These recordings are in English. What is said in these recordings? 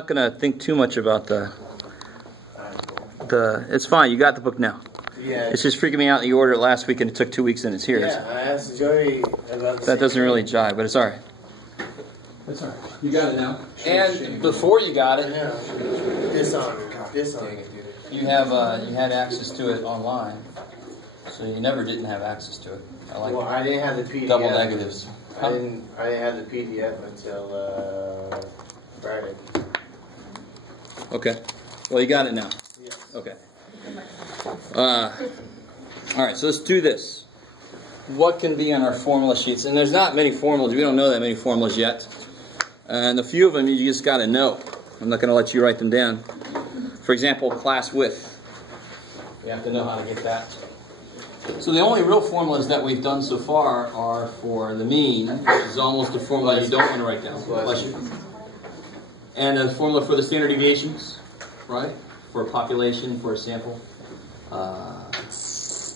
I'm not going to think too much about the it's fine, you got the book now. Yeah. It's just freaking me out. You ordered it last week and it took 2 weeks and it's here. Yeah, I asked Joey about that doesn't really jive, but it's alright. It's alright. You got it now. And before you got it, Dishonor. You had access to it online. So you never didn't have access to it. Well, I didn't have the PDF. Double negatives. I didn't have the PDF until Friday. Okay. Well, you got it now. Yes. Okay. Alright, so let's do this. What can be on our formula sheets? And there's not many formulas. We don't know that many formulas yet. And a few of them you just got to know. I'm not going to let you write them down. For example, class width. You have to know how to get that. So the only real formulas that we've done so far are for the mean, which is almost a formula you don't want to write down. Bless you. And a formula for the standard deviations, right? For a population, for a sample.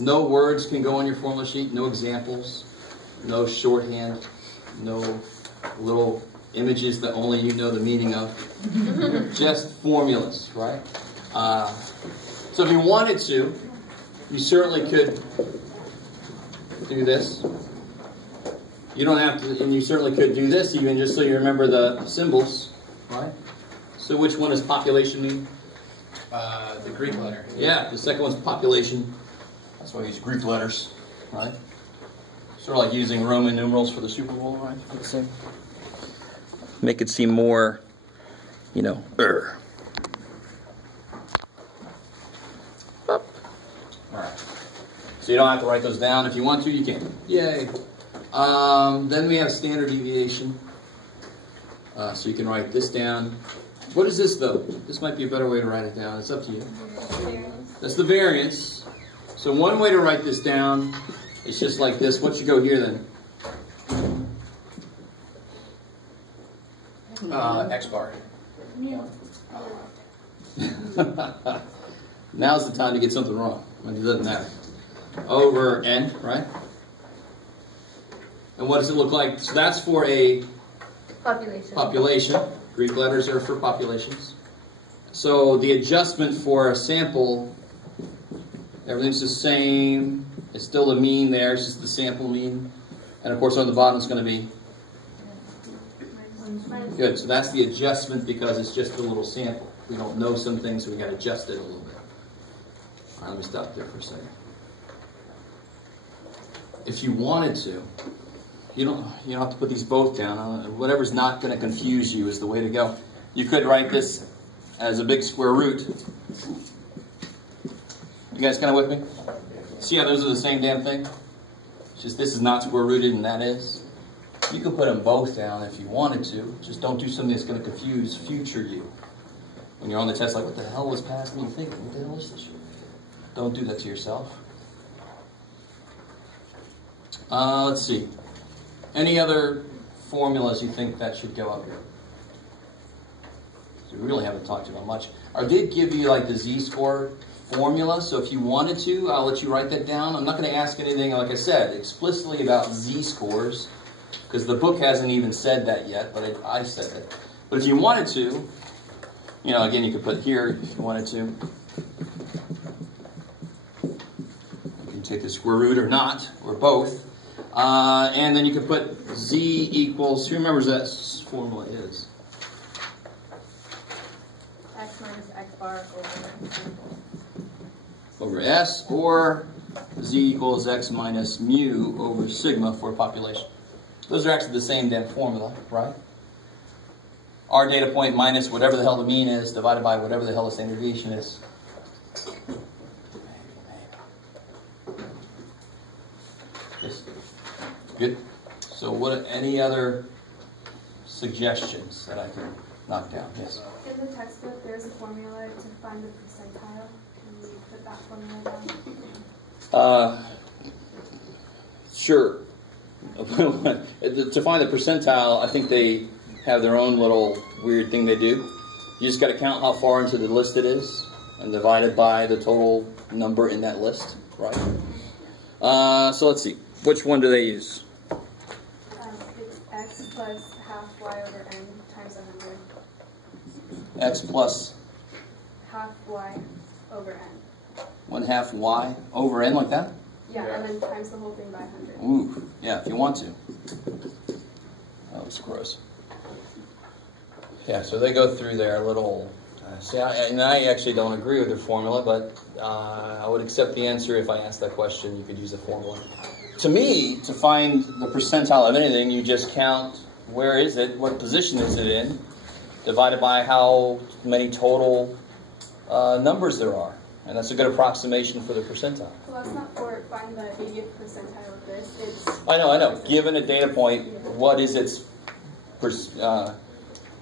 No words can go on your formula sheet, no examples, no shorthand, no little images that only you know the meaning of. Just formulas, right? So if you wanted to, you certainly could do this. You don't have to, and you certainly could do this even just so you remember the symbols, right? So which one is population mean? The Greek letter. Yeah, the second one's population. That's why we use Greek letters, right? Sort of like using Roman numerals for the Super Bowl, right? Let's see. Make it seem more, you know, Up. All right. So you don't have to write those down. If you want to, you can. Yay. Then we have standard deviation. So you can write this down. What is this, though? This might be a better way to write it down. It's up to you. That's the variance. So one way to write this down is just like this. What should go here, then? X bar. Now's the time to get something wrong. It doesn't matter. Over n, right? And what does it look like? So that's for a population. Greek letters are for populations. So the adjustment for a sample, everything's the same. It's still the mean there. It's just the sample mean. And of course on the bottom it's going to be good. So that's the adjustment because it's just a little sample. We don't know some things, so we got to adjust it a little bit. All right, let me stop there for a second. If you wanted to, you don't have to put these both down. Whatever's not going to confuse you is the way to go. You could write this as a big square root. You guys kind of with me? See how those are the same damn thing? It's just this is not square rooted and that is. You can put them both down if you wanted to. Just don't do something that's going to confuse future you. When you're on the test, like, what the hell was past me thinking? What the hell is this? Don't do that to yourself. Let's see. Any other formulas you think that should go up here? So we really haven't talked about much. I did give you like the z-score formula, so if you wanted to, I'll let you write that down. I'm not going to ask anything, like I said, explicitly about z-scores, because the book hasn't even said that yet, but I said it. But if you wanted to, you know, again, you could put here if you wanted to. You can take the square root or not, or both. And then you can put z equals, who remembers that formula is? X minus x bar over S, or z equals x minus mu over sigma for a population. Those are actually the same damn formula, right? Our data point minus whatever the hell the mean is divided by whatever the hell the standard deviation is. Good. So what? Any other suggestions that I can knock down? Yes. In the textbook, there's a formula to find the percentile. Can you put that formula down? Sure. To find the percentile, I think they have their own little weird thing they do. You just got to count how far into the list it is and divide it by the total number in that list, right? So let's see. Which one do they use? It's x plus half y over n times 100. x plus half y over n. 1/2 y over n like that? Yeah, and then times the whole thing by 100. Ooh, yeah, if you want to. That was gross. Yeah, so they go through their little... and I actually don't agree with their formula, but I would accept the answer if I asked that question. You could use a formula. To me, to find the percentile of anything, you just count where is it, what position is it in, divided by how many total numbers there are. And that's a good approximation for the percentile. Well, that's not for find the 80th percentile of this. It's I know. Given a data point, what is its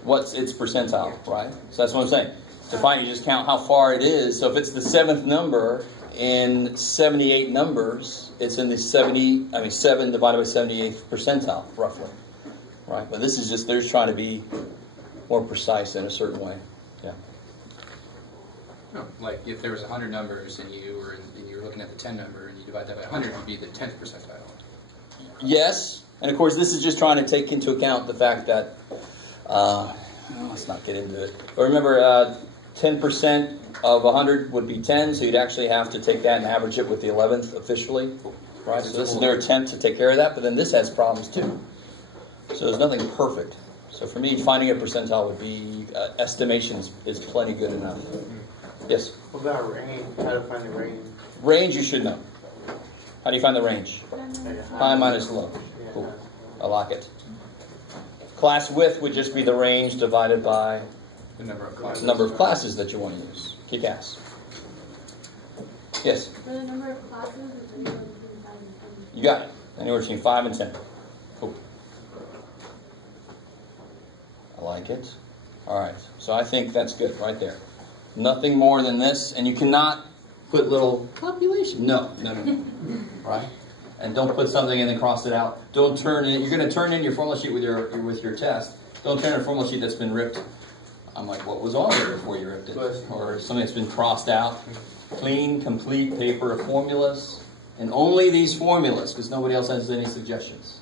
what's its percentile, right? So that's what I'm saying. To find, you just count how far it is. So if it's the 7th number in 78 numbers, it's in the 7 divided by 78th percentile, roughly, right? But this is just, they're trying to be more precise in a certain way. Yeah. No, like if there was 100 numbers and you were looking at the 10 number and you divide that by 100, it would be the 10th percentile. Yes, and of course this is just trying to take into account the fact that, let's not get into it. But remember, 10% of 100 would be 10, so you'd actually have to take that and average it with the 11th officially, right? So this is their attempt to take care of that, but then this has problems too. So there's nothing perfect. So for me, finding a percentile would be, estimation is plenty good enough. Yes? What about range? How to find the range? Range you should know. How do you find the range? High minus low. Cool. I like it. Class width would just be the range divided by The number of classes that you want to use. Kick ass. Yes? for the number of classes, it's anywhere between 5 and 10. You got it. Anywhere between 5 and 10. Cool. I like it. All right. So I think that's good right there. Nothing more than this. And you cannot put little population. No. Right? And don't put something and then cross it out. Don't turn in. You're going to turn in your formula sheet with your test. Don't turn in a formula sheet that's been ripped. I'm like, what was on there before you ripped it? Or something that's been crossed out. Clean, complete paper of formulas. And only these formulas, because nobody else has any suggestions.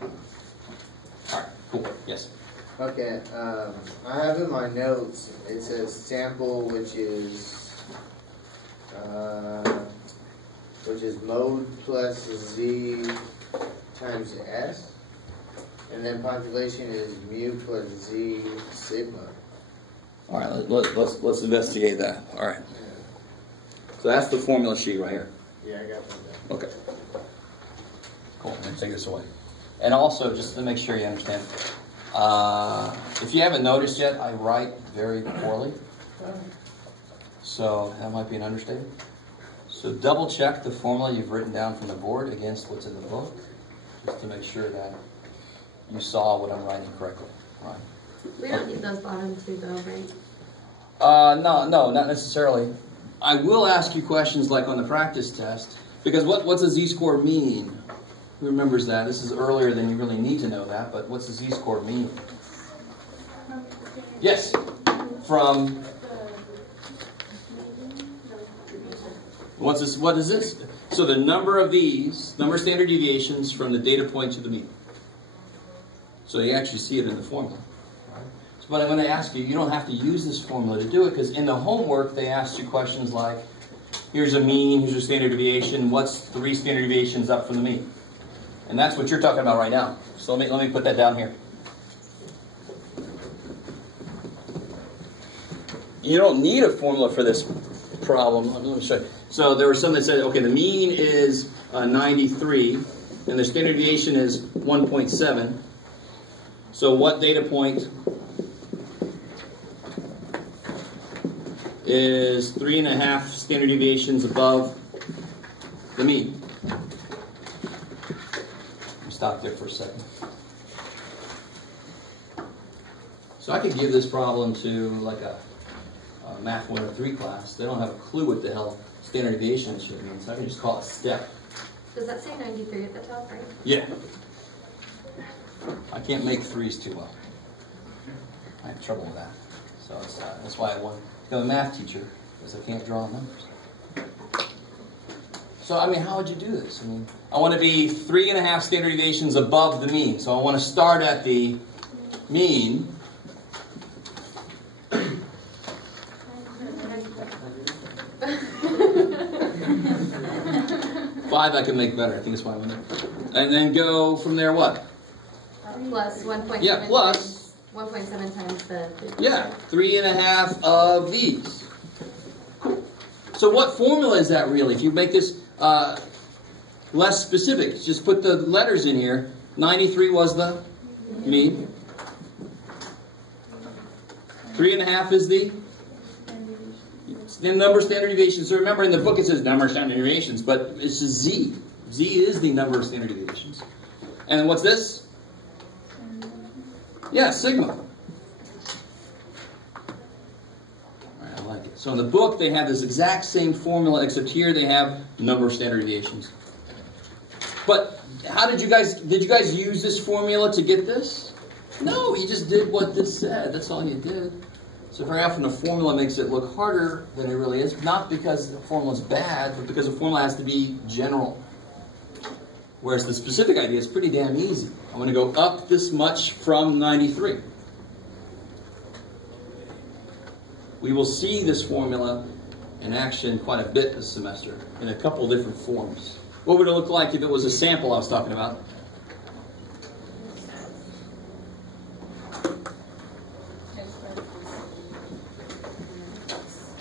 All right, cool. Yes? Okay, I have in my notes, it says sample, which is mode plus z times s, and then population is mu plus z sigma. All right, let's investigate that. All right. So that's the formula sheet right here. Yeah, I got one there. Okay. Cool. Let me take this away. And also, just to make sure you understand, if you haven't noticed yet, I write very poorly. So that might be an understatement. So double check the formula you've written down from the board against what's in the book, just to make sure that you saw what I'm writing correctly. Right. We don't need those bottom two though, right? No, not necessarily. I will ask you questions like on the practice test, because what's a z-score mean? Who remembers that? This is earlier than you really need to know that, but what's a z-score mean? Yes, from... What is this? So the number of these, number of standard deviations from the data point to the mean. So you actually see it in the formula. But when they ask you, you don't have to use this formula to do it, because in the homework they asked you questions like, here's a mean, here's your standard deviation, what's 3 standard deviations up from the mean? And that's what you're talking about right now. So let me put that down here. You don't need a formula for this problem. Let me show you. So there were some that said, okay, the mean is 93, and the standard deviation is 1.7. So what data point is 3.5 standard deviations above the mean? Stop there for a second. So I could give this problem to like a Math 103 class. They don't have a clue what the hell standard deviation should mean, so I can just call it step. Does that say 93 at the top, right? Yeah. I can't make 3s too well. I have trouble with that. So that's why I want to become a math teacher, because I can't draw numbers. So, I mean, how would you do this? I mean, I want to be 3.5 standard deviations above the mean. So I want to start at the mean. 5 I can make better. I think it's 5 in there. And then go from there what? Plus 1.7 Yeah, plus. 1.7 times the... Yeah, 3.5 of these. Cool. So what formula is that really? If you make this less specific, just put the letters in here. 93 was the mean. 3.5 is the number of standard deviations. So remember in the book it says number of standard deviations, but it's a Z. Z is the number of standard deviations. And then what's this? Yeah, sigma. Alright, I like it. So in the book they have this exact same formula, except here they have number of standard deviations. But how did you guys use this formula to get this? No, you just did what this said. That's all you did. So very often the formula makes it look harder than it really is, not because the formula is bad, but because the formula has to be general. Whereas the specific idea is pretty damn easy. I'm going to go up this much from 93. We will see this formula in action quite a bit this semester in a couple different forms. What would it look like if it was a sample I was talking about?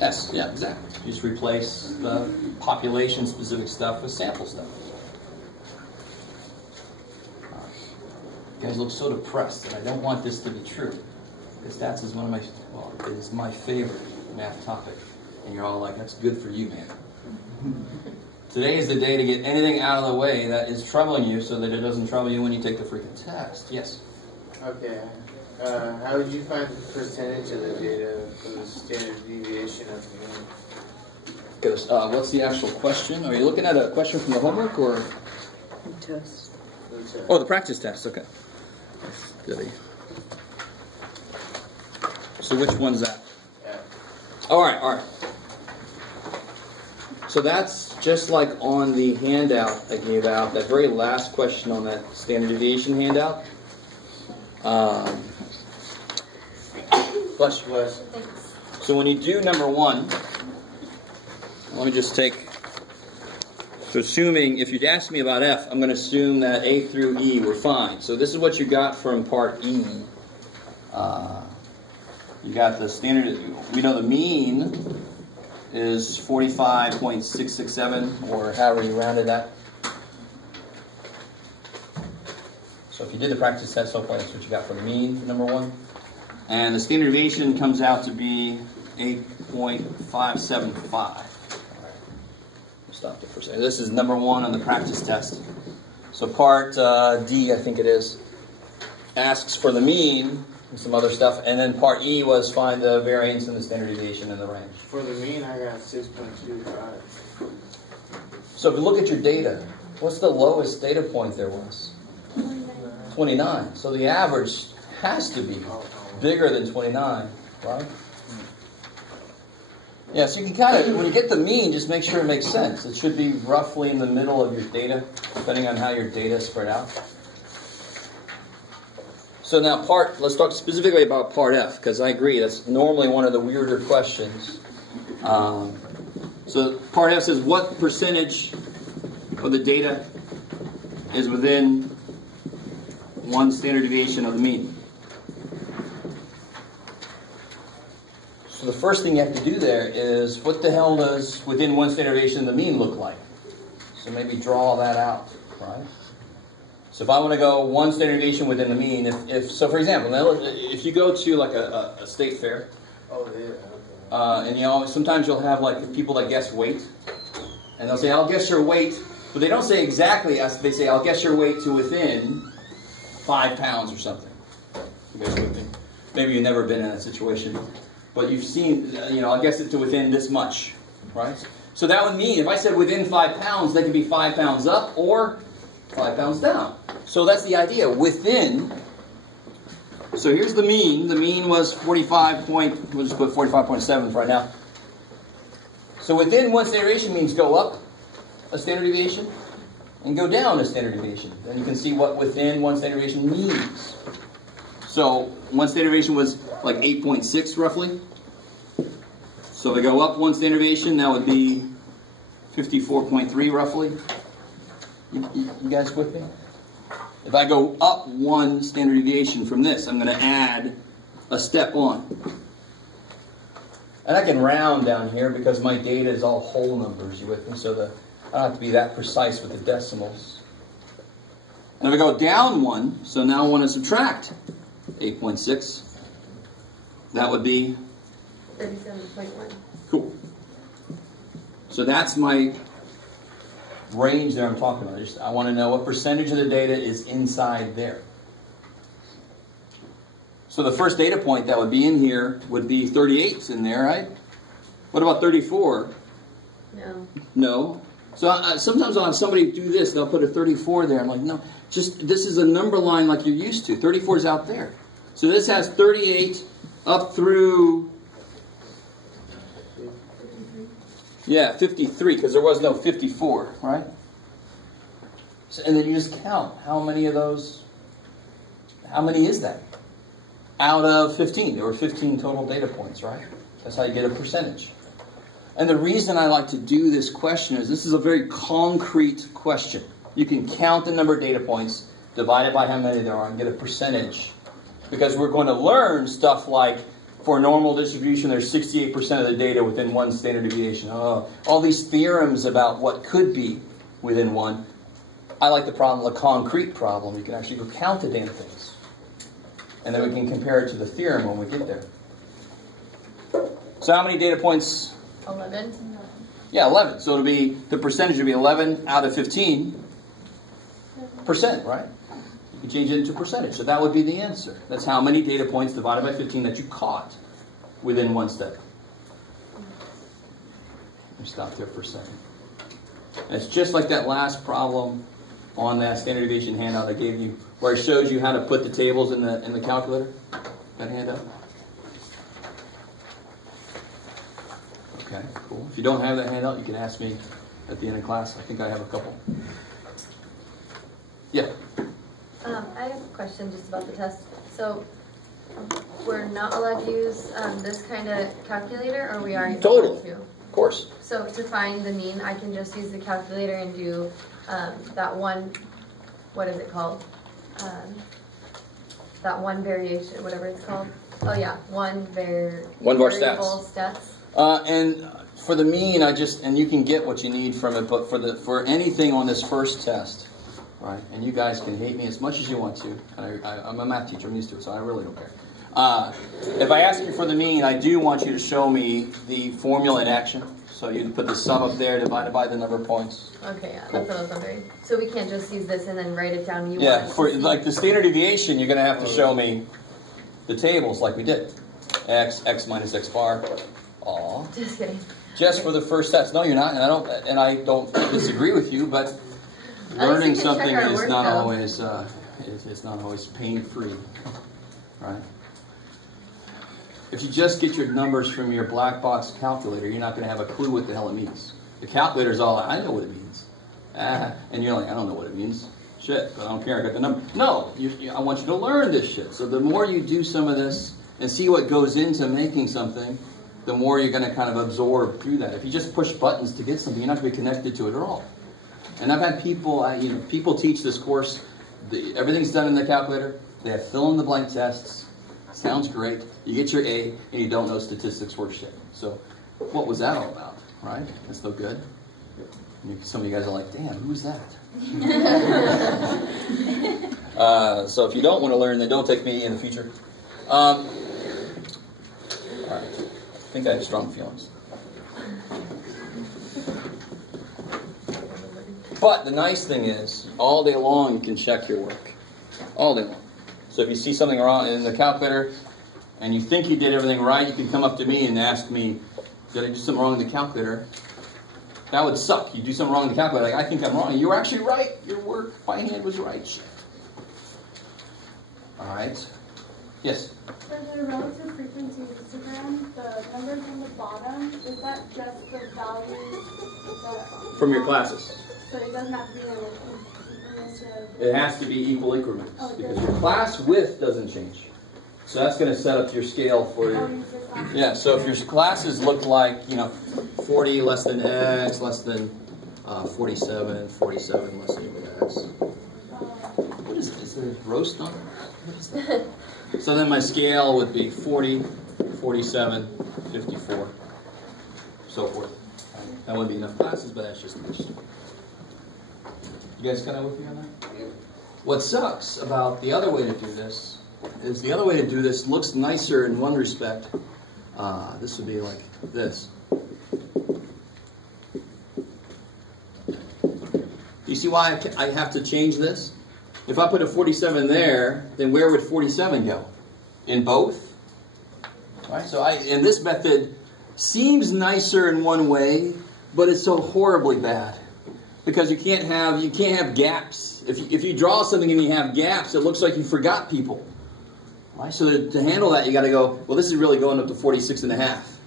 S, yeah, exactly. You just replace the population-specific stuff with sample stuff. You guys look so depressed, and I don't want this to be true. Because stats is one of my, well, it is my favorite math topic. And you're all like, that's good for you, man. Today is the day to get anything out of the way that is troubling you so that it doesn't trouble you when you take the freaking test. Yes? Okay. How would you find the percentage of the data for the standard deviation of the mean? What's the actual question? Are you looking at a question from the homework or? Test. Oh, the practice test. Okay. Goody. So which one's that? Yeah. All right. So that's just like on the handout I gave out, that very last question on that standard deviation handout. Bless you. So when you do number 1, let me just take, so assuming, if you'd ask me about F, I'm going to assume that A through E were fine. So this is what you got from part E. You got the standard, we know the mean is 45.667, or however you rounded that. So if you did the practice test so far, that's what you got for the mean for number 1. And the standard deviation comes out to be 8.575. Stop it for a second. This is number 1 on the practice test. So part D, I think it is, asks for the mean and some other stuff, and then part E was find the variance and the standard deviation in the range. For the mean, I got 6.25. So if you look at your data, what's the lowest data point there was? 29. So the average has to be bigger than 29, right? Yeah, so you can kind of, when you get the mean, just make sure it makes sense. It should be roughly in the middle of your data, depending on how your data is spread out. So now let's talk specifically about part F, because I agree, that's normally one of the weirder questions. So part F says, what percentage of the data is within 1 standard deviation of the mean? So the first thing you have to do there is, what the hell does within 1 standard deviation of the mean look like? So maybe draw that out, right? So if I want to go 1 standard deviation within the mean, so for example, now if you go to like a state fair, and sometimes you'll have like people that guess weight, and they'll say, I'll guess your weight, but they don't say exactly, they say, I'll guess your weight to within 5 pounds or something. You guys with me? Maybe you've never been in that situation, but you've seen, I'll guess it to within this much, right? So that would mean, if I said within 5 pounds, they could be 5 pounds up or 5 pounds down. So that's the idea, within. So here's the mean. The mean was we'll just put 45.7 for right now. So within 1 standard deviation means go up a standard deviation and go down a standard deviation. Then you can see what within 1 standard deviation means. So 1 standard deviation was like 8.6 roughly. So if I go up 1 standard deviation, that would be 54.3 roughly. You guys with me? If I go up one standard deviation from this, I'm going to add a step on. And I can round down here because my data is all whole numbers. You with me? So I don't have to be that precise with the decimals. And if I go down one, so now I want to subtract 8.6. That would be 37.1. cool. So that's my range there I'm talking about. I want to know what percentage of the data is inside there. So the first data point that would be in here would be 38's in there, right? What about 34? No. No. So sometimes I'll have somebody do this. They'll put a 34 there. I'm like, no, just this is a number line like you're used to. 34 is out there. So this has 38 up through, yeah, 53, because there was no 54, right? So, and then you just count how many of those, how many is that? Out of 15. There were 15 total data points, right? That's how you get a percentage. And the reason I like to do this question is this is a very concrete question. You can count the number of data points, divide it by how many there are, and get a percentage. Because we're going to learn stuff like, for a normal distribution, there's 68% of the data within one standard deviation. Oh, all these theorems about what could be within one. I like the problem, a concrete problem. You can actually go count the damn things. And then we can compare it to the theorem when we get there. So how many data points? 11. Yeah, 11. So it'll be, the percentage will be 11 out of 15%, right? You can change it into percentage. So that would be the answer. That's how many data points divided by 15 that you caught within one step. Let me stop there for a second. And it's just like that last problem on that standard deviation handout I gave you, where it shows you how to put the tables in the calculator. That handout. Okay, cool. If you don't have that handout, you can ask me at the end of class. I think I have a couple. Yeah. I have a question just about the test. So we're not allowed to use this kind of calculator, or we are Totally. allowed to? Of course. So to find the mean, I can just use the calculator and do that one, what is it called? That one variation, whatever it's called. Oh yeah, one var variable stats. And for the mean, and you can get what you need from it, but for anything on this first test, right? And you guys can hate me as much as you want to. And I'm a math teacher, I'm used to it, so I really don't care. If I ask you for the mean, I do want you to show me the formula in action. So you put the sum up there divided by the number of points. Okay, yeah, that's what I was wondering. So we can't just use this and then write it down. Yeah, for like the standard deviation, you're going to have to show me the tables like we did. X minus X bar. Aw. Just kidding. Just for the first test. No, you're not, and I don't disagree with you, but learning something is not always it's not always pain-free, right? If you just get your numbers from your black box calculator, you're not going to have a clue what the hell it means. The calculator's all, I know what it means. And you're like, I don't know what it means. Shit, but I don't care, I got the number. No, I want you to learn this shit. So the more you do some of this and see what goes into making something, the more you're going to kind of absorb through that. If you just push buttons to get something, you're not going to be connected to it at all. And I've had people, people teach this course, everything's done in the calculator. They have fill-in-the-blank tests. Sounds great. You get your A, and you don't know statistics worth shit. So what was that all about, right? That's no good. Some of you guys are like, damn, who's that? So if you don't want to learn, then don't take me in the future. All right. I think I have strong feelings. But the nice thing is, all day long you can check your work. All day long. So if you see something wrong in the calculator and you think you did everything right, you can come up to me and ask me, did I do something wrong in the calculator? That would suck. You do something wrong in the calculator, like, I think I'm wrong. You were actually right. Your work by hand was right. Shit. All right. Yes? For the relative frequency histogram, the numbers on the bottom, is that just the values that... From your classes. So it doesn't have to be in increments of... It has to be equal increments, because your class width doesn't change. So that's going to set up your scale for your... Yeah, so if your classes look like, 40 less than X, less than 47, 47, let's see what that's. What is it? Is it a roast number? What is that? So then my scale would be 40, 47, 54, so forth. That wouldn't be enough classes, but that's just interesting. You guys kind of with me on that? Yeah. What sucks about the other way to do this is the other way to do this looks nicer in one respect. This would be like this. You see why I have to change this? If I put a 47 there, then where would 47 go? In both? Right? So and this method seems nicer in one way, but it's so horribly bad. Because you can't have gaps. If you draw something and you have gaps, it looks like you forgot people. Right? So to handle that, you got to go, well, this is really going up to 46 and a half.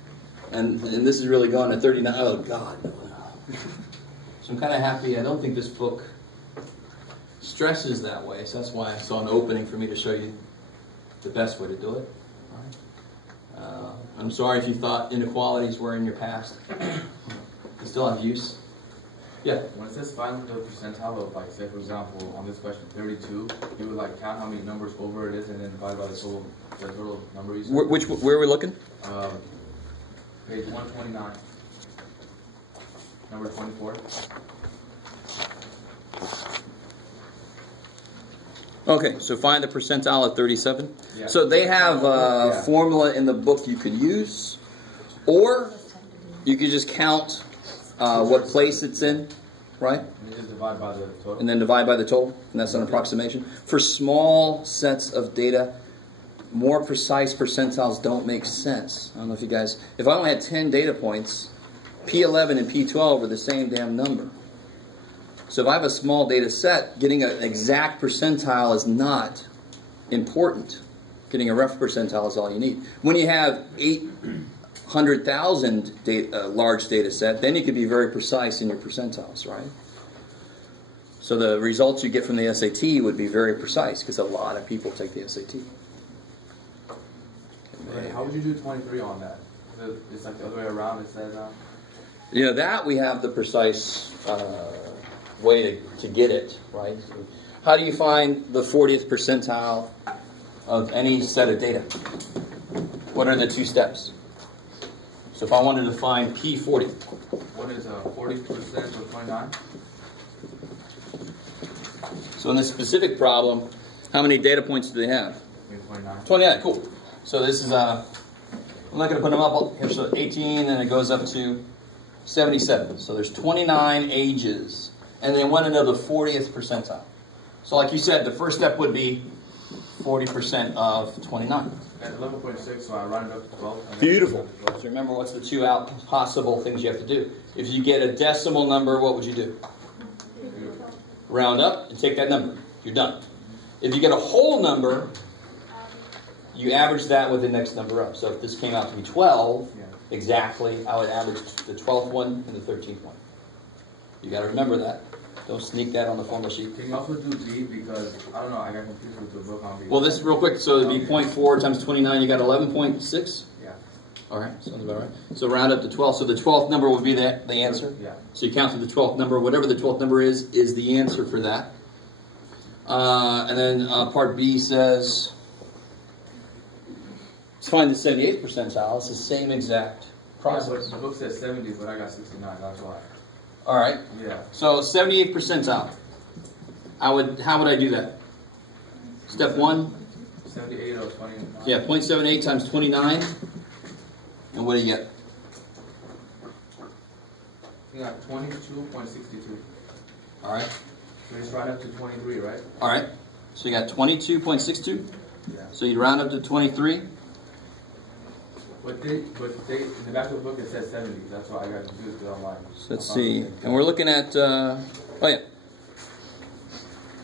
And this is really going to 39. Oh, God. So I'm kind of happy. I don't think this book stresses that way. So that's why I saw an opening for me to show you the best way to do it. I'm sorry if you thought inequalities were in your past. They still have use. Yeah. When it says find the percentile of, like, say for example, on this question 32, you would like count how many numbers over it is and then divide by the total number you said. Where are we looking? Page 129, number 24. Okay, so find the percentile at 37. Yeah. So they have a formula in the book you could use, or you could just count what place it's in, right? And you just divide by the total. And then divide by the total, and that's an approximation. For small sets of data, more precise percentiles don't make sense. I don't know if you guys, if I only had 10 data points, P11 and P12 are the same damn number. So if I have a small data set, getting an exact percentile is not important. Getting a rough percentile is all you need. When you have 800,000 large data set, then you can be very precise in your percentiles, right? So the results you get from the SAT would be very precise because a lot of people take the SAT. Okay, how would you do 23 on that? It's like the other way around. It says. You know, that we have the precise way to get it, right? How do you find the 40th percentile of any set of data? What are the two steps? So if I wanted to find P40. What is 40% of 29? So in this specific problem, how many data points do they have? 29. 29, cool. So this is, I'm not going to put them up here, so 18, and it goes up to 77. So there's 29 ages. And they want to know the 40th percentile. So like you said, the first step would be 40% of 29. At 11.6, so I round it up to 12. Beautiful. So remember, what's the two possible things you have to do? If you get a decimal number, what would you do? Round up and take that number. You're done. If you get a whole number, you average that with the next number up. So if this came out to be 12, exactly, I would average the 12th one and the 13th one. You got to remember that. Don't sneak that on the formula sheet. Can you also do B because, I don't know, I got confused with the book on B. Well, this real quick, so it'd be 0.4 times 29, you got 11.6? Yeah. All right, sounds about right. So round up to 12, so the 12th number would be the answer? Yeah. So you count to the 12th number, whatever the 12th number is the answer for that. And then part B says, let's find the 78th percentile. It's the same exact process. Yeah, but the book says 70, but I got 69, that's why. All right. Yeah. So 78th percentile. How would I do that? Step 1. 78 or 29. Yeah, 0.78 times 29. And what do you get? You got 22.62. All right. So just round up to 23, right? All right. So you got 22.62. Yeah. So you round up to 23. But in the back of the book it says 70. That's why I got confused with online. So let's see. And we're looking at, oh yeah.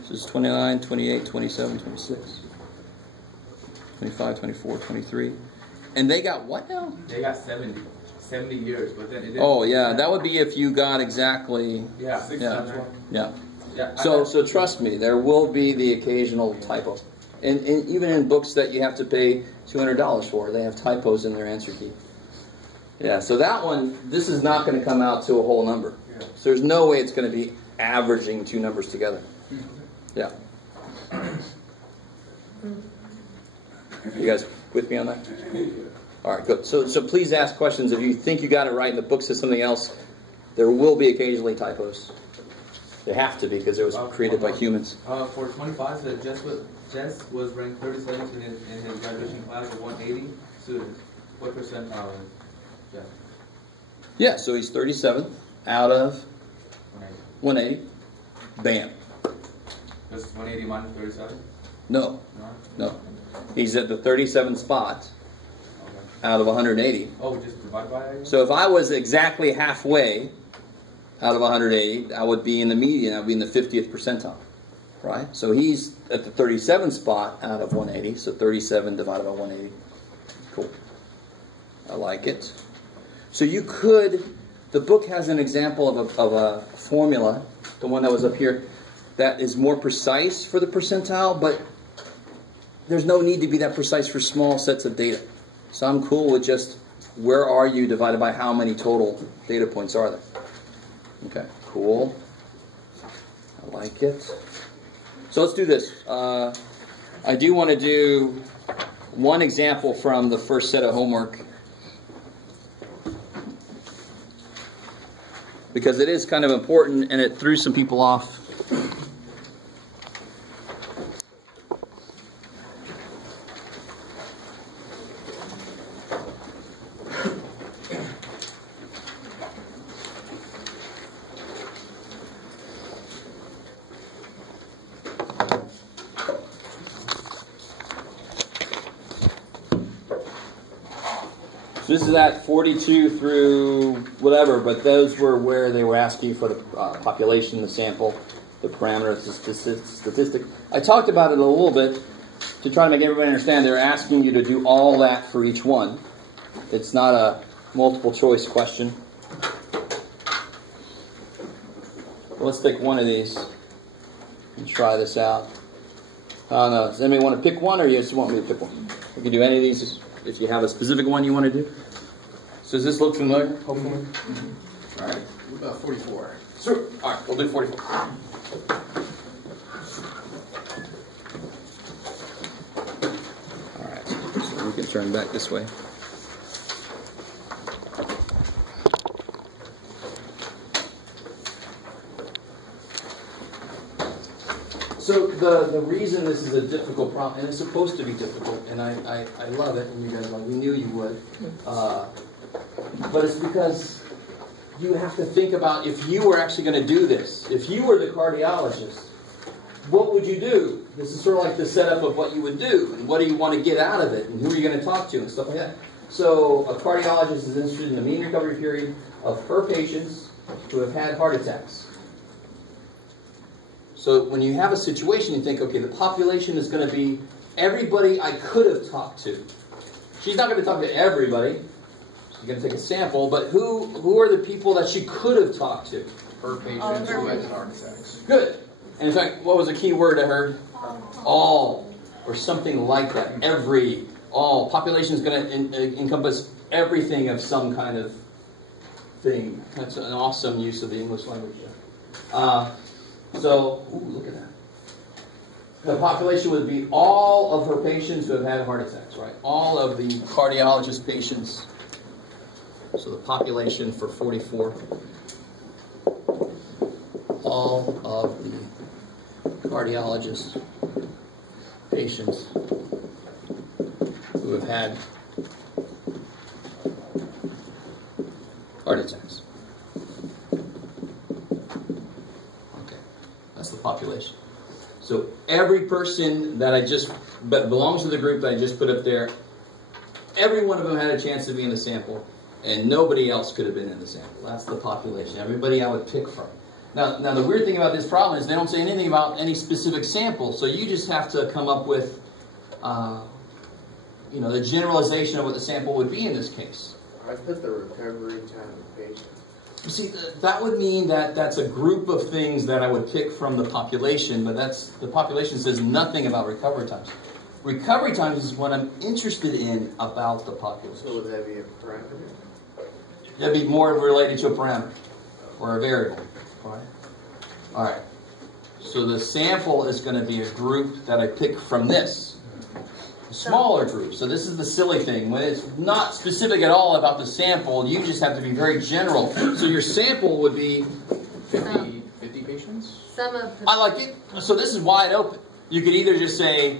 This is 29, 28, 27, 26, 25, 24, 23. And they got what now? They got 70. 70 years, but then it didn't. Oh yeah, that would be if you got exactly. Yeah. Yeah. Yeah. So trust me, there will be the occasional typo. And even in books that you have to pay $200 for, they have typos in their answer key. Yeah, so that one, this is not going to come out to a whole number. Yeah. So there's no way it's going to be averaging two numbers together. Yeah. You guys with me on that? All right, good. So please ask questions. If you think you got it right and the book says something else, there will be occasionally typos. They have to be because it was created by humans. For 25, so Jess was ranked 37th in his graduation class of 180 students. What percentile is Jess? Yeah, so he's 37th out of 180. Bam. That's 180 minus 37? No. No? No. He's at the 37th spot Okay. out of 180. Oh, just divide by it? So if I was exactly halfway out of 180, I would be in the median. I would be in the 50th percentile. Right? So he's at the 37th spot out of 180. So 37 divided by 180. Cool. I like it. So you could, the book has an example of a formula, the one that was up here, that is more precise for the percentile, but there's no need to be that precise for small sets of data. So I'm cool with just where are you divided by how many total data points are there. Okay, cool. I like it. So let's do this. I do want to do one example from the first set of homework, because it is kind of important and it threw some people off. So this is at 42 through whatever, but those were where they were asking for the population, the sample, the parameters, the statistic. I talked about it a little bit to try to make everybody understand. They're asking you to do all that for each one. It's not a multiple choice question. Well, let's take one of these and try this out. I don't know. Does anybody want to pick one, or you just want me to pick one? We can do any of these if you have a specific one you want to do. So does this look familiar, hopefully? All right. What about 44? Sure. All right, we'll do 44. All right, so we can turn back this way. So the reason this is a difficult problem, and it's supposed to be difficult, and I love it, and you guys are like, we knew you would, but it's because you have to think about if you were actually going to do this. If you were the cardiologist, what would you do? This is sort of like the setup of what you would do, and what do you want to get out of it, and who are you going to talk to, and stuff like that. So a cardiologist is interested in the mean recovery period of her patients who have had heart attacks. So when you have a situation, you think, okay, the population is going to be everybody I could have talked to. She's not going to talk to everybody. She's going to take a sample, but who are the people that she could have talked to? Per patient who has heart attacks. Good. And in fact, what was the key word I heard? All, or something like that. Every, all. Population is going to encompass everything of some kind of thing. That's an awesome use of the English language. So, ooh, look at that. The population would be all of her patients who have had heart attacks, right? All of the cardiologist patients. So the population for 44. All of the cardiologist patients who have had heart attacks. Population. So every person that belongs to the group that I just put up there, every one of them had a chance to be in the sample, and nobody else could have been in the sample. That's the population. Everybody I would pick from. Now the weird thing about this problem is they don't say anything about any specific sample, so you just have to come up with, the generalization of what the sample would be in this case. I put the recovery time of patient. You see, that would mean that that's a group of things that I would pick from the population, but the population says nothing about recovery times. Recovery times is what I'm interested in about the population. So would that be a parameter? That'd be more related to a parameter or a variable. All right. So the sample is going to be a group that I pick from this. A smaller group. So this is the silly thing. When it's not specific at all about the sample, you just have to be very general. So your sample would be 50 patients? I like it. So this is wide open. You could either just say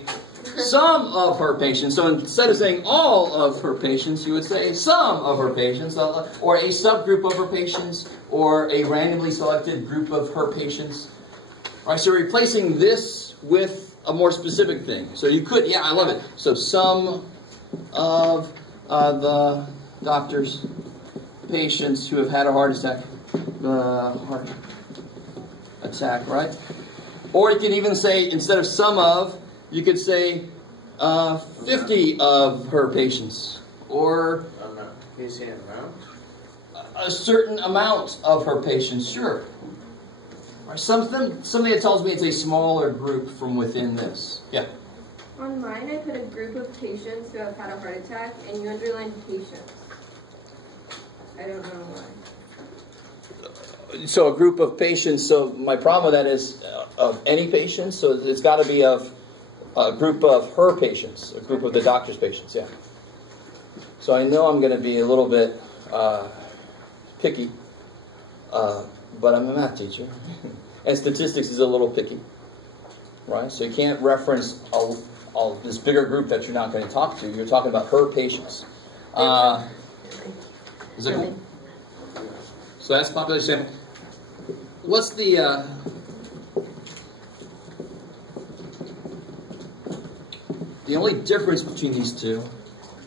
some of her patients. So instead of saying all of her patients, you would say some of her patients, or a subgroup of her patients, or a randomly selected group of her patients. All right, so replacing this with a more specific thing. So you could, yeah, I love it. So some of the doctor's patients who have had a heart attack. Right? Or you can even say, instead of some of, you could say 50 of her patients. Or Can you say an amount? a certain amount of her patients, sure. Or something that tells me it's a smaller group from within this. Yeah. On mine, I put a group of patients who have had a heart attack, and you underlined patients. I don't know why. So a group of patients, so my problem with that is of any patients, so it's got to be of a group of her patients, a group of the doctor's patients, yeah. So I know I'm going to be a little bit picky, but I'm a math teacher, and statistics is a little picky, right? So you can't reference all this bigger group that you're not going to talk to. You're talking about her patients. Is that cool? So that's population sample. What's the only difference between these two?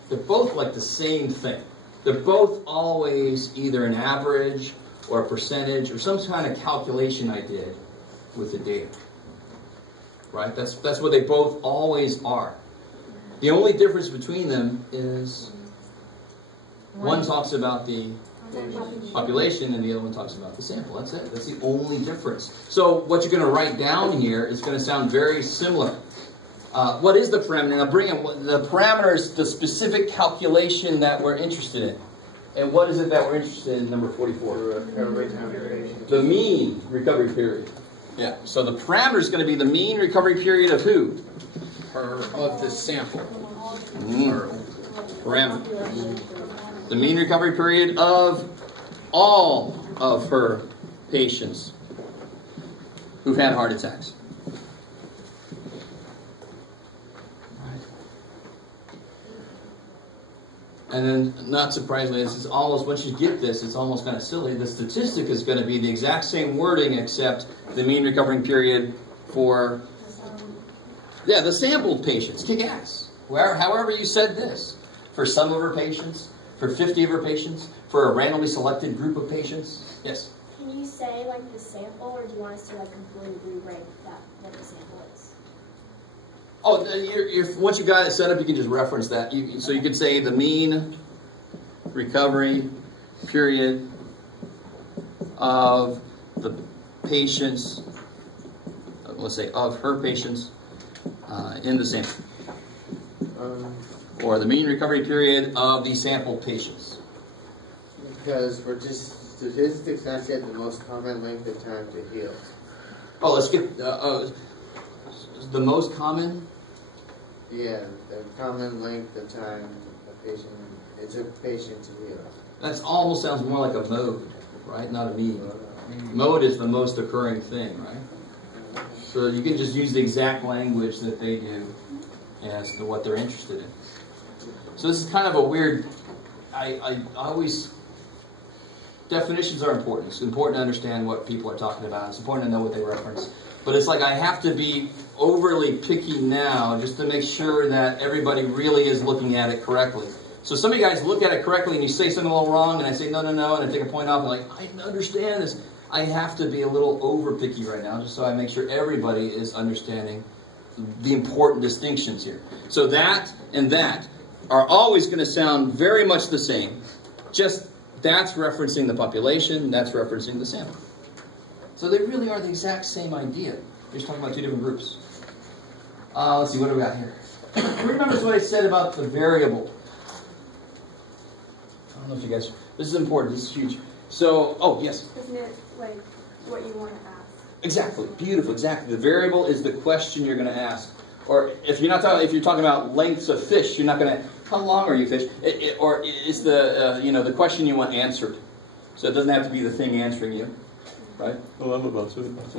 They're both like the same thing. They're both always either an average or a percentage or some kind of calculation I did with the data. Right? That's what they both always are. The only difference between them is one talks about the population and the other one talks about the sample. That's it. That's the only difference. So what you're going to write down here is going to sound very similar. What is the parameter? Now bring in the parameter is the specific calculation that we're interested in. And what is it that we're interested in, number 44? The mean recovery period. Yeah. So the parameter is going to be the mean recovery period of who? Of the sample. Parameter. The mean recovery period of all of her patients who've had heart attacks. And then, not surprisingly, this is almost, once you get this, it's almost kind of silly. The statistic is going to be the exact same wording, except the mean recovering period for, the sampled patients. Kick ass. However you said this. For some of her patients, for 50 of her patients, for a randomly selected group of patients. Yes? Can you say, like, the sample, or do you want us to, like, completely rewrite what the sample is? Oh, once you got it set up, you can just reference that. So you could say the mean recovery period of the patients, let's say of her patients in the sample. Or the mean recovery period of the sample patients. Because for just statistics, that's yet the most common length of time to heal. Oh, let's get the most common. Yeah, the common length of time it took a patient to heal. That almost sounds more like a mode, right? Not a mean. Mode is the most occurring thing, right? So you can just use the exact language that they do as to what they're interested in. So this is kind of a weird, I always, definitions are important. It's important to understand what people are talking about. It's important to know what they reference. But it's like I have to be overly picky now just to make sure that everybody really is looking at it correctly. So some of you guys look at it correctly and you say something a little wrong and I say no, and I take a point off and like, I understand this. I have to be a little over picky right now just so I make sure everybody is understanding the important distinctions here. So that and that are always going to sound very much the same. Just that's referencing the population, that's referencing the sample. So they really are the exact same idea. You're just talking about two different groups. Let's see, what do we got here? Who remembers what I said about the variable? don't know if you guys, this is important, this is huge. So, oh, yes? Isn't it like what you want to ask? Exactly, beautiful, exactly. The variable is the question you're going to ask. Or if you're talking about lengths of fish, you're not going to, how long are you fish? Or it's the, the question you want answered. So it doesn't have to be the thing answering you, right? Oh, I'm about to. That's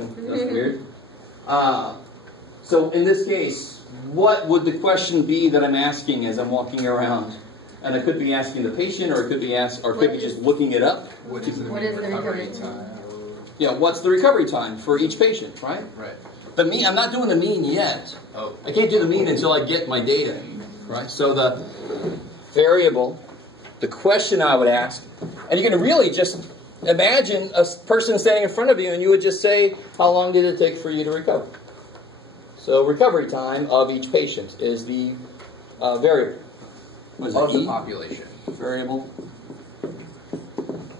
weird. So in this case, what would the question be that I'm asking as I'm walking around? And I could be asking the patient, or it could be just looking it up. What is the recovery time? Yeah, what's the recovery time for each patient, right? Right. The mean, I'm not doing the mean yet. Oh. I can't do the mean until I get my data, right? So the variable, the question I would ask, and you're going to really just imagine a person standing in front of you, and you would just say, how long did it take for you to recover? So recovery time of each patient is the variable. What is it? Of the population. Variable.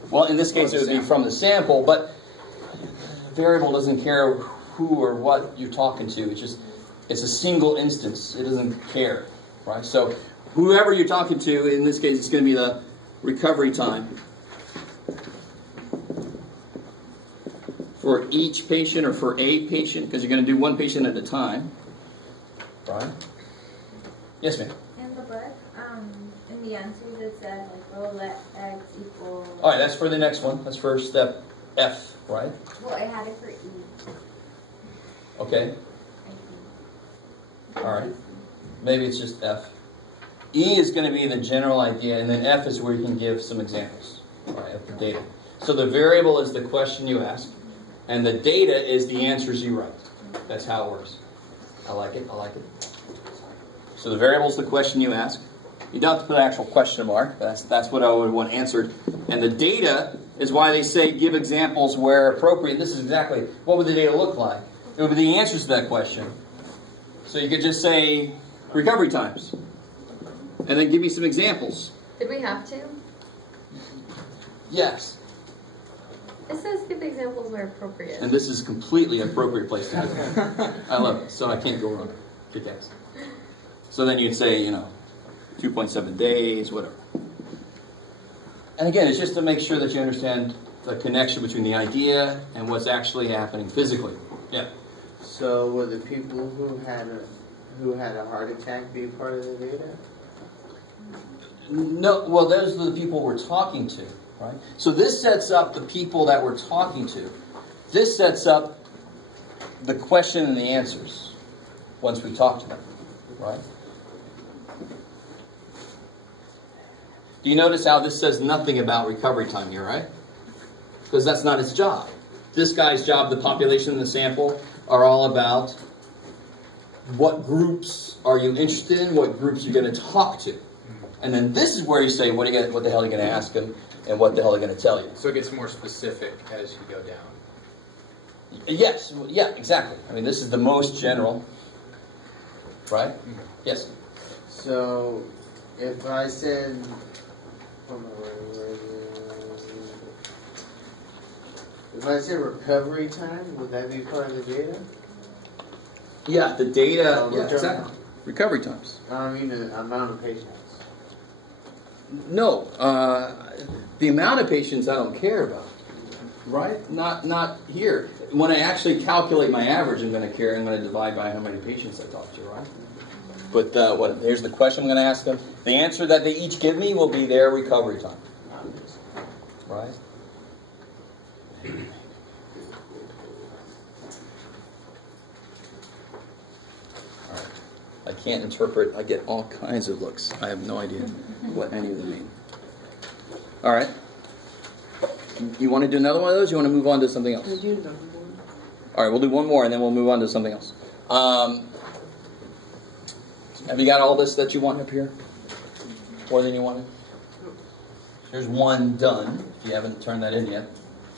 Well, in this case, it would be from the sample, but variable doesn't care who or what you're talking to. It's a single instance. It doesn't care, right? So whoever you're talking to, in this case, it's going to be the recovery time for each patient, or for a patient, because you're going to do one patient at a time, right? Yes, ma'am. In the book, in the answers it said let x equal. All right, that's for the next one. That's for step F, right? Well, I had it for E. Okay. All right. Maybe it's just F. E is going to be the general idea, and then F is where you can give some examples, right, of the data. So the variable is the question you ask, and the data is the answers you write. That's how it works. I like it. I like it. So the variable is the question you ask. You don't have to put an actual question mark. That's what I would want answered. And the data is why they say give examples where appropriate. This is exactly what would the data look like. It would be the answers to that question. So you could just say recovery times, and then give me some examples. Did we have to? Yes. It says give examples where appropriate. And this is a completely appropriate place to do it. I love it. So I can't go wrong. Kick ass. So then you'd say, 2.7 days, whatever. And again, it's just to make sure that you understand the connection between the idea and what's actually happening physically. Yeah. So would the people who had a heart attack be part of the data? No, well, those are the people we're talking to, right? So this sets up the people that we're talking to. This sets up the question and the answers once we talk to them, right? Do you notice how this says nothing about recovery time here, right? Because that's not its job. This guy's job, the population and the sample, are all about what groups are you interested in, what groups you're going to talk to. And then this is where you say, what the hell are you going to ask them, and what the hell are they going to tell you. So it gets more specific as you go down. Yes, yeah, exactly. I mean, this is the most general, right? Mm-hmm. Yes? So if I said, if I said recovery time, would that be part of the data? Yeah, the data, yeah, exactly. Recovery times. I mean the amount of patients. No, the amount of patients I don't care about, right? Not here. When I actually calculate my average, I'm going to care. I'm going to divide by how many patients I talk to, right? But here's the question I'm going to ask them. The answer that they each give me will be their recovery time, right? I can't interpret. I get all kinds of looks. I have no idea what any of them mean. All right. You want to do another one of those? You want to move on to something else? All right, we'll do one more, and then we'll move on to something else. Have you got all this that you want up here? More than you wanted? There's one done, if you haven't turned that in yet.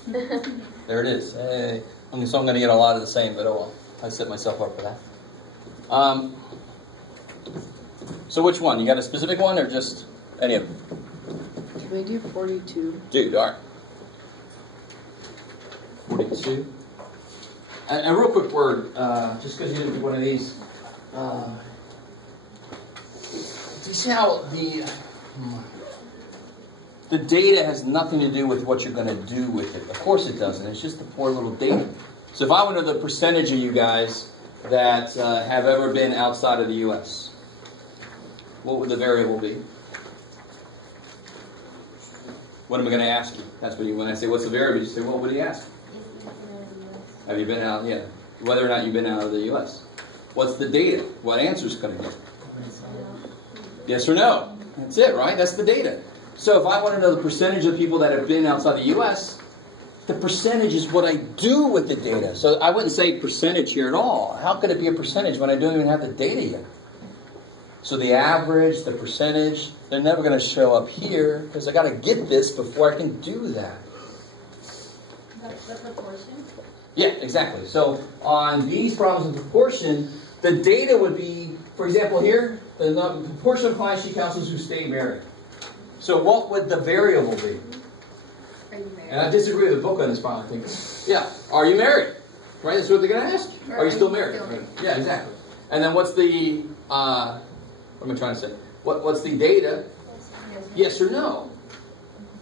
There it is. Hey. So I'm going to get a lot of the same, but oh well. I set myself up for that. So which one? You got a specific one or just any of them? Can we do 42? Dude, all right. 42. And a real quick word, just because you didn't do one of these. Do you see how The data has nothing to do with what you're going to do with it. Of course it doesn't. It's just the poor little data. So if I want to know the percentage of you guys that have ever been outside of the U.S., what would the variable be? What am I going to ask you? That's what you, when I say, what's the variable? You say, what would he ask? Have you been out? Yeah. Whether or not you've been out of the U.S. What's the data? What answer is going to get? Yes or no? That's it, right? That's the data. So if I want to know the percentage of people that have been outside the U.S., the percentage is what I do with the data. So I wouldn't say percentage here at all. How could it be a percentage when I don't even have the data yet? So the average, the percentage, they're never going to show up here because I got to get this before I can do that. The proportion? Yeah, exactly. So on these problems of proportion, the data would be, for example, here, the proportion of client sheet counselors who stay married. So what would the variable be? Are you married? And I disagree with the book on this problem, I think. Yeah, are you married? Right, that's what they're going to ask you. Are you still married? Right. Yeah, exactly. And then what's the, what am I trying to say? What's the data? Yes or no?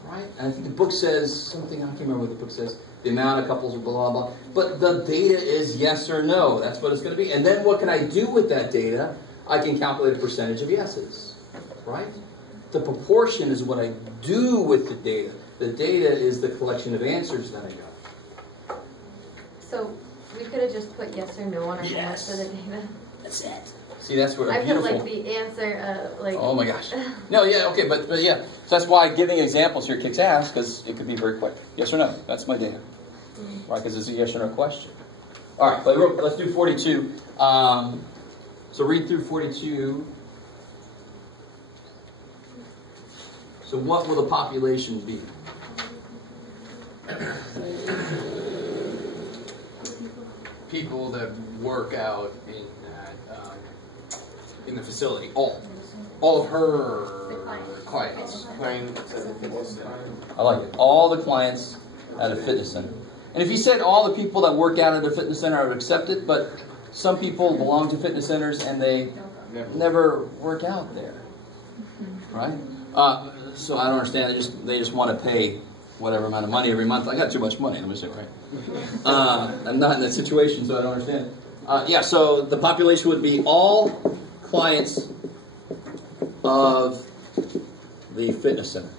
Right? And I think the book says something, I can't remember what the book says. The amount of couples, blah, blah, blah. But the data is yes or no. That's what it's going to be. And then what can I do with that data? I can calculate a percentage of yeses. Right? The proportion is what I do with the data. The data is the collection of answers that I got. So we could have just put yes or no on our hands for the data. That's it. See, that's where I beautiful. put like the answer, like. Oh my gosh. No, yeah, okay, but yeah. So that's why giving examples here kicks ass, because it could be very quick. Yes or no? That's my data. Right, because it's a yes or no question. All right, but let's do 42. So read through 42. So what will the population be? People that work out in the facility, all of her clients. I like it. All the clients at a fitness center. And if you said all the people that work out at a fitness center, I would accept it, but some people belong to fitness centers and they never work out there. Right? So I don't understand. They just want to pay whatever amount of money every month. I got too much money, let me say, right? I'm not in that situation, so I don't understand. Yeah, so the population would be all clients of the fitness center.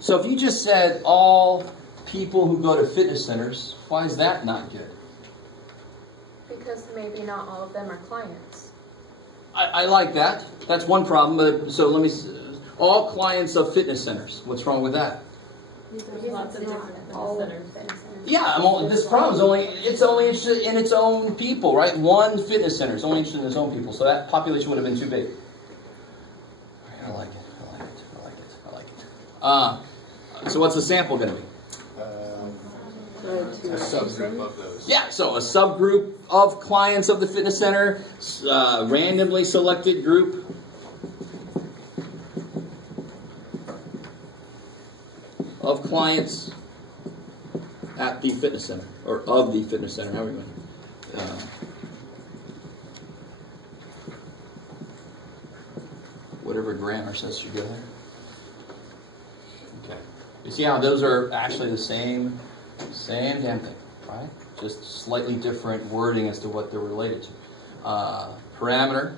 So if you just said all people who go to fitness centers, why is that not good? Because maybe not all of them are clients. I like that. That's one problem. But so let me. All clients of fitness centers. What's wrong with that? There's lots of different fitness centers. Yeah, this problem is only interested in its own people, right? One fitness center is only interested in its own people, so that population would have been too big. I like it. I like it. I like it. I like it. So what's the sample going to be? A subgroup of those. Yeah, so a subgroup of clients of the fitness center, randomly selected group. Of clients at the fitness center, or of the fitness center, however you want. Whatever grammar says you go there. Okay. You see how those are actually the same damn thing, right? Just slightly different wording as to what they're related to. Parameter.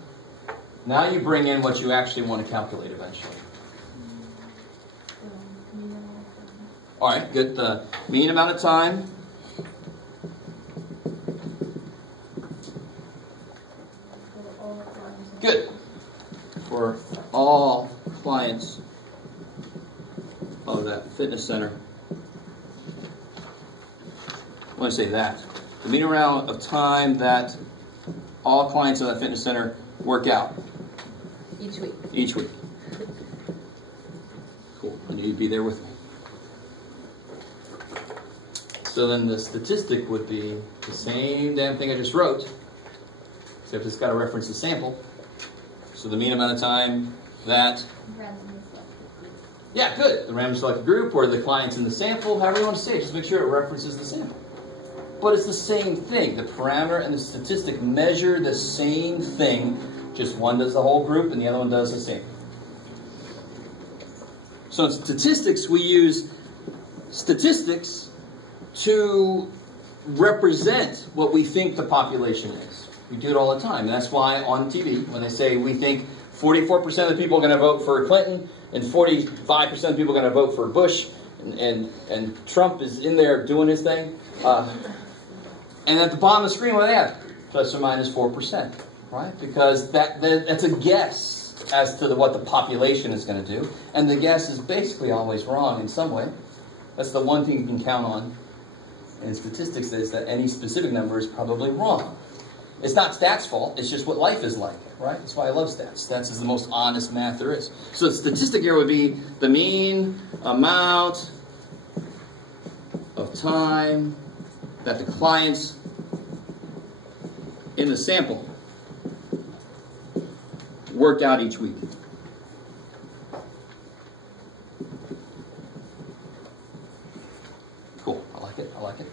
Now you bring in what you actually want to calculate eventually. All right, good. The mean amount of time. Good. For all clients of that fitness center. I want to say that. The mean amount of time that all clients of that fitness center work out. Each week. Each week. Cool. I knew you'd be there with me. So then the statistic would be the same damn thing I just wrote, except it's got to reference the sample. So the mean amount of time that... Yeah, good. The random selected group or the clients in the sample, however you want to say it, just make sure it references the sample. But it's the same thing. The parameter and the statistic measure the same thing, just one does the whole group and the other one does the same. So in statistics, we use statistics to represent what we think the population is. We do it all the time. And that's why on TV, when they say we think 44% of the people are going to vote for Clinton and 45% of the people are going to vote for Bush, and Trump is in there doing his thing. And at the bottom of the screen, what do they have? Plus or minus 4%, right? Because that's a guess as to what the population is going to do. And the guess is basically always wrong in some way. That's the one thing you can count on in statistics, is that any specific number is probably wrong. It's not stats' fault, it's just what life is like, right? That's why I love stats. Stats is the most honest math there is. So the statistic here would be the mean amount of time that the clients in the sample worked out each week. Cool, I like it, I like it.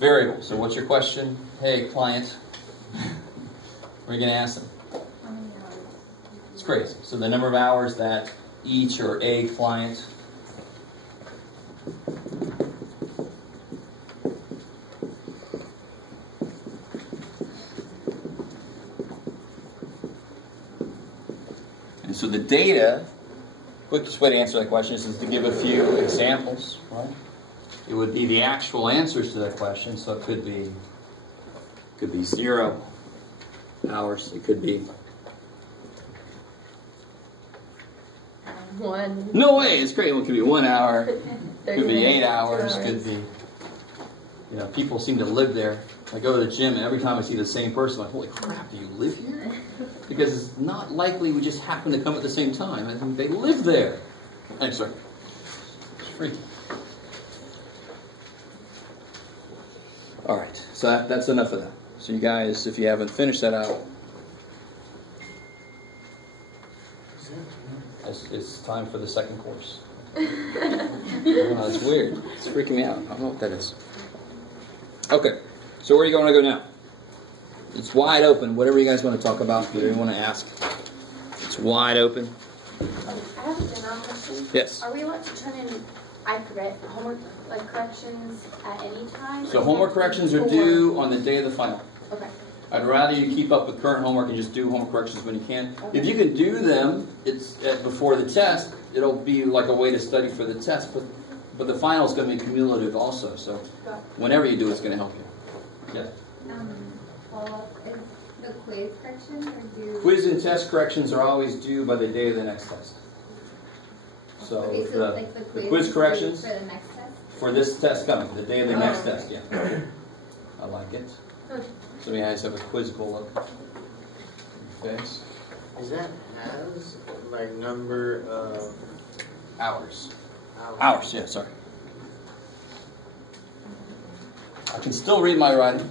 Variable, so what's your question? Hey, client, what are you going to ask them? How many hours? It's crazy. So the number of hours that each or a client and so the data, quickest way to answer that question is to give a few examples, right? It would be the actual answers to that question, so it could be 0 hours, it could be 1. no way, it's great. Well, it could be 1 hour, it could be 8 hours, 2 could be, people seem to live there. I go to the gym, and every time I see the same person, I'm like, holy crap, do you live here? Because it's not likely we just happen to come at the same time. I think they live there. I'm sorry. It's freaky. All right, so that's enough of that. So you guys, if you haven't finished that out, it's time for the second course. Oh, that's weird. It's freaking me out. I don't know what that is. Okay, so where are you going to go now? It's wide open. Whatever you guys want to talk about, whatever you want to ask. It's wide open. I have a general question. Yes. Are we allowed to turn in, I forget, homework corrections at any time? So homework corrections are due on the day of the final. Okay. I'd rather you keep up with current homework and just do homework corrections when you can. Okay. If you can do them, it's before the test. It'll be like a way to study for the test, but the final is going to be cumulative also. So whenever you do, it's going to help you. Yeah. Follow-up, is the quiz correction or do... Quiz and test corrections are always due by the day of the next test. So, Okay, so like the quiz corrections for the next test? for this test coming, the day of the next test, yeah. I like it. So you guys have a quiz bullet. Okay. Is that has like number of Hours. Hours, yeah, sorry. I can still read my writing.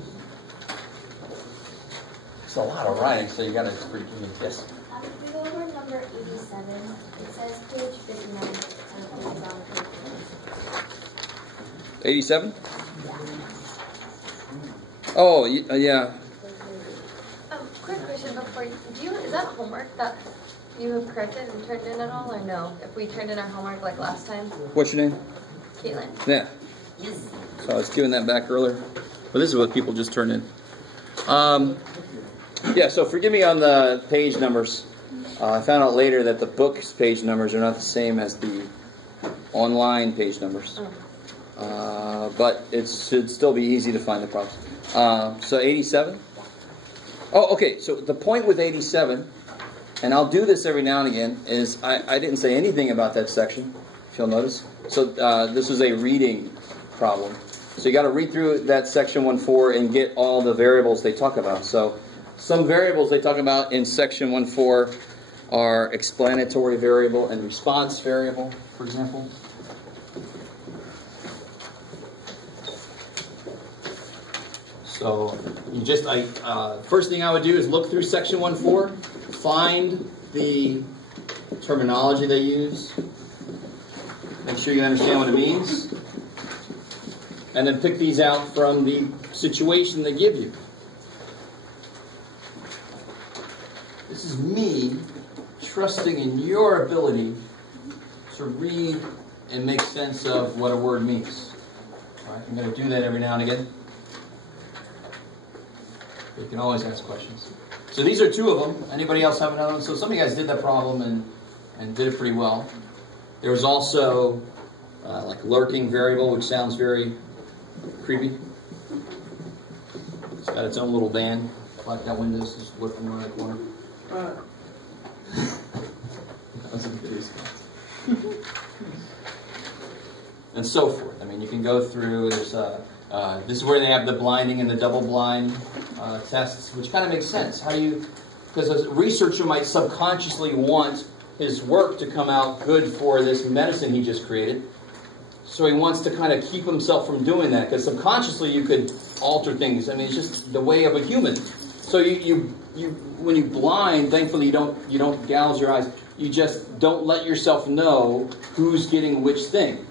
It's a lot of writing, so you gotta forgive me. Yes? If we go over number 87, it says page 59. I don't know if it's on the page. 87? Oh, yeah. Quick question before you, is that homework that you have corrected and turned in at all, or no? If we turned in our homework like last time? What's your name? Caitlin. Yeah. Yes. So I was giving that back earlier. But this is what people just turned in. Yeah, so forgive me on the page numbers. I found out later that the book's page numbers are not the same as the online page numbers. But it should still be easy to find the problems. So 87? Oh, okay, so the point with 87, and I'll do this every now and again, is I didn't say anything about that section, if you'll notice. So this was a reading problem. So you got to read through that section 1.4 and get all the variables they talk about. So some variables they talk about in section 1.4 are explanatory variable and response variable, for example. So you just, first thing I would do is look through section 1.4, find the terminology they use, make sure you understand what it means, and then pick these out from the situation they give you. This is me trusting in your ability to read and make sense of what a word means. All right, I'm going to do that every now and again. You can always ask questions. So these are two of them. Anybody else have another one? So some of you guys did that problem and did it pretty well. There was also like lurking variable, which sounds very creepy. It's got its own little van. Like that window is just looking around the corner. That was a good response. And so forth. I mean, you can go through. There's this is where they have the blinding and the double blind tests, which kind of makes sense. How do you? Because a researcher might subconsciously want his work to come out good for this medicine he just created. So he wants to kind of keep himself from doing that, because subconsciously you could alter things. I mean, it's just the way of a human. So you when you blind, thankfully you don't gouge your eyes. You just don't let yourself know who's getting which thing.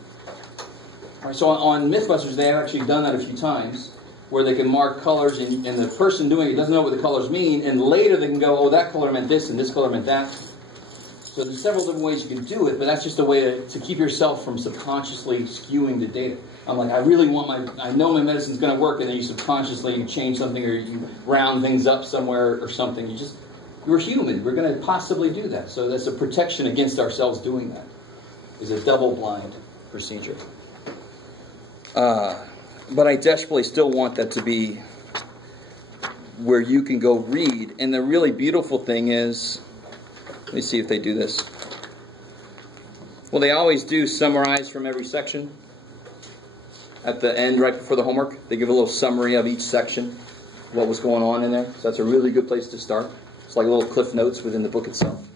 All right, so on Mythbusters, they have actually done that a few times, where they can mark colors, and the person doing it doesn't know what the colors mean, and later they can go, oh, that color meant this, and this color meant that. So there's several different ways you can do it, but that's just a way to keep yourself from subconsciously skewing the data. I'm like, I know my medicine's going to work, and then you subconsciously change something, or you round things up somewhere or something. You're human. We're going to possibly do that. So that's a protection against ourselves doing that. It's a double-blind procedure. But I desperately still want that to be where you can go read. And the really beautiful thing is, let me see if they do this. Well, they always do summarize from every section. At the end, right before the homework, they give a little summary of each section, what was going on in there. So that's a really good place to start. It's like little cliff notes within the book itself.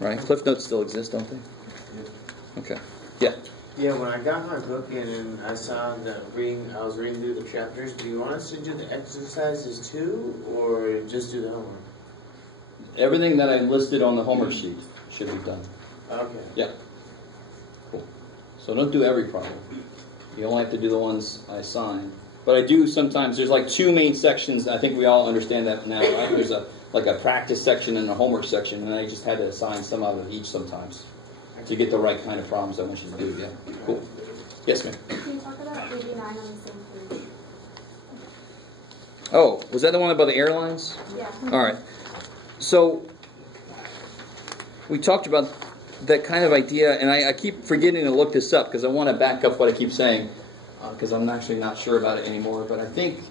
Right? Cliff notes still exist, don't they? Okay. Yeah. Yeah, when I got my book in and I saw that I was reading through the chapters, do you want us to do the exercises too, or just do the homework? Everything that I listed on the homework sheet should be done. Okay. Yeah. Cool. So don't do every problem. You only have to do the ones I assign. But I do sometimes, there's like two main sections. I think we all understand that now, right? There's a practice section and a homework section, and I just had to assign some out of each sometimes to get the right kind of problems I want you to do. Yeah. Cool. Yes, ma'am. Can you talk about 89 on the same page? Oh, was that the one about the airlines? Yeah. All right. So we talked about that kind of idea, and I keep forgetting to look this up because I want to back up what I keep saying, because I'm actually not sure about it anymore. But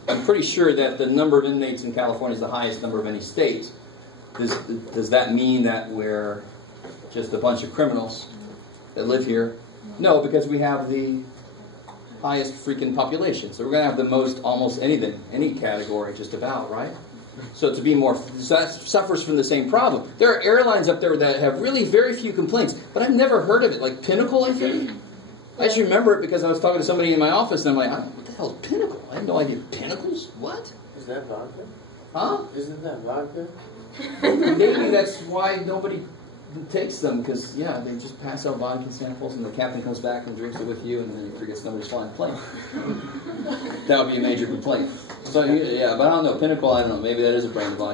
I'm pretty sure that the number of inmates in California is the highest number of any state. Does that mean that we're just a bunch of criminals that live here? No, because we have the highest freaking population. So we're going to have the most almost anything, any category just about, right? So to be more, so that suffers from the same problem. There are airlines up there that have really very few complaints, but I've never heard of it. Like Pinnacle, I think. I just remember it because I was talking to somebody in my office, and I'm like, what the hell is Pinnacle? I have no idea. Pinnacles? What? Is that vodka? Huh? Isn't that vodka? Maybe that's why nobody takes them, because, yeah, they just pass out vodka samples, and the captain comes back and drinks it with you, and then he forgets nobody's flying the plane. That would be a major complaint. So, yeah, but I don't know. Pinnacle, I don't know. Maybe that is a brand of vodka.